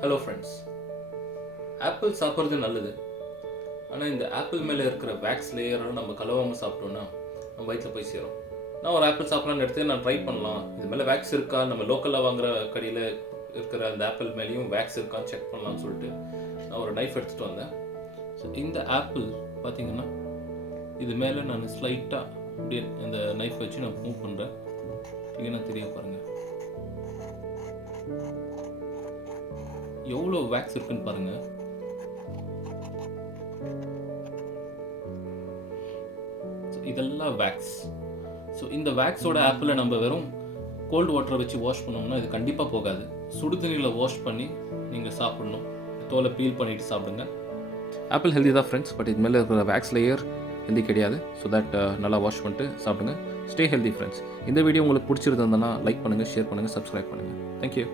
Hello friends, apple சாப்பிட்றது நல்லது. ஆனால் இந்த ஆப்பிள் மேலே இருக்கிற வேக்ஸ் லேயரெல்லாம் நம்ம கலவாமல் சாப்பிட்டோன்னா நம்ம வயிற்றில் போய் சேரும். நான் ஒரு ஆப்பிள் சாப்பிட்லான்னு எடுத்து நான் ட்ரை பண்ணலாம், இது மேலே வேக்ஸ் இருக்கா, நம்ம லோக்கலில் வாங்குற கடையில் இருக்கிற அந்த ஆப்பிள் மேலேயும் வேக்ஸ் இருக்கான்னு செக் பண்ணலான்னு சொல்லிட்டு நான் ஒரு நைஃப் எடுத்துகிட்டு வந்தேன். ஸோ இந்த ஆப்பிள் பார்த்திங்கன்னா இது மேலே நான் ஸ்லைட்டாக அப்படியே இந்த நைஃப் வச்சு நான் மூவ் பண்ணுறேன். க்ளீனாக தெரிய பாருங்கள் எவ்வளோ வேக்ஸ் இருக்குன்னு பாருங்கள். இதெல்லாம் வேக்ஸ். ஸோ இந்த வேக்ஸோட ஆப்பிளை நம்ம வெறும் கோல்டு வாட்டரை வச்சு வாஷ் பண்ணோம்னா இது கண்டிப்பாக போகாது. சுடு தண்ணியில் வாஷ் பண்ணி நீங்கள் சாப்பிடணும். தோலை பீல் பண்ணிவிட்டு சாப்பிடுங்க. ஆப்பிள் ஹெல்தி தான் ஃப்ரெண்ட்ஸ், பட் இது மேலே இருக்கிற வேக்ஸ் லேயர் ஹெல்தி கிடையாது. ஸோ தட் நல்லா வாஷ் பண்ணிட்டு சாப்பிடுங்க. Stay healthy friends. இந்த வீடியோ உங்களுக்கு பிடிச்சிருந்ததுன்னா லைக் பண்ணுங்கள், ஷேர் பண்ணுங்கள், சப்ஸ்கிரைப் பண்ணுங்கள். தேங்க்யூ.